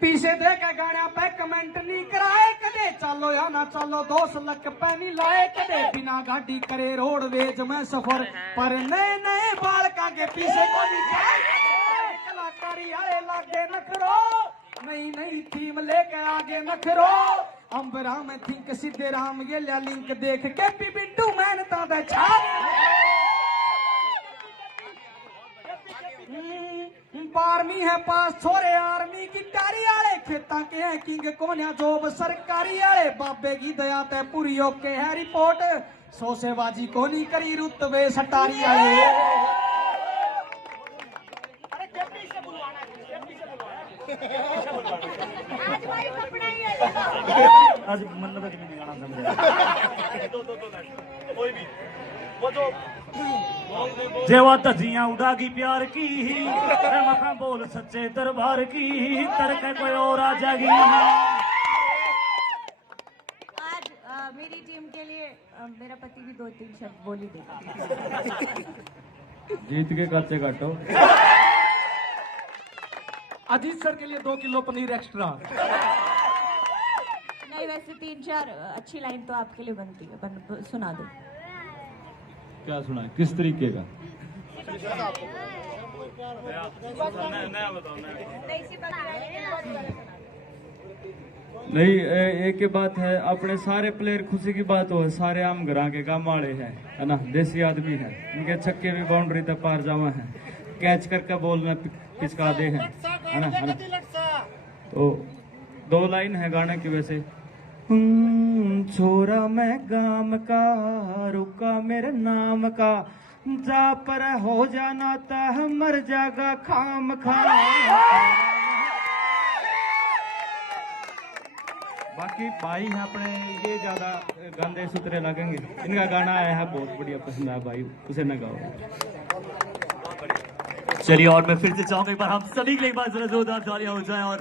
पीछे दे के गाने पे कमेंट नहीं कराए कदे, चलो या ना चलो 2 लाख पैनी लाए कदे, बिना गाड़ी करे रोडवेज में सफर, पर नए नए बालका के पीछे को नहीं जाए, कलाकारी आए लागे नखरो, नई नई थीम लेके आगे नखरो, अंबरा में थिंक सीधे राम ये लिंक देख के पी बिट्टू मेहनता दे बारहवीं है पास छोरे आर्मी की तैयारी आले, खेता के है किंग कोन्या जॉब सरकारी आले, बाबे की दया ते पूरी ओके है रिपोर्ट, सोसेबाजी को नहीं करी रुतबे सटारी आले। आज मन्नत भी नहीं गाना समझ कोई भी वो जो जेवा तजियां उड़ागी प्यार की, मखा बोल सच्चे दरबार की, तरके कोई और आ जाएगी। आज मेरी टीम के लिए मेरा पति भी 2-3 शब्द बोल ही देगा। जीत के कच्चे काटो। अजीत सर के लिए 2 किलो पनीर एक्स्ट्रा। नहीं वैसे 3-4 अच्छी लाइन तो आपके लिए बनती है, सुना दो। क्या सुना, किस तरीके का? नहीं, एक ही बात है, अपने सारे प्लेयर खुशी की बात हो, सारे आम घरा के काम वाले हैं, है ना, देसी आदमी है, इनके छक्के भी बाउंड्री तक पार जावा है, कैच करके बॉल में पिचका दे हैं, है ना। तो 2 लाइन है गाने की वैसे, छोरा मैं गाम का रुका मेरे नाम का, जा पर हो जाना ता मर जागा खाम खा। बाकी भाई है अपने ये ज्यादा गंदे सुतरे लगेंगे, इनका गाना आया है बहुत बढ़िया पसंद है भाई, उसे न गाओ। चलिए और मैं फिर से चाहूंगा एक बार हम सभी के लिए एक बार जरा जोरदार तालियां हो जाए और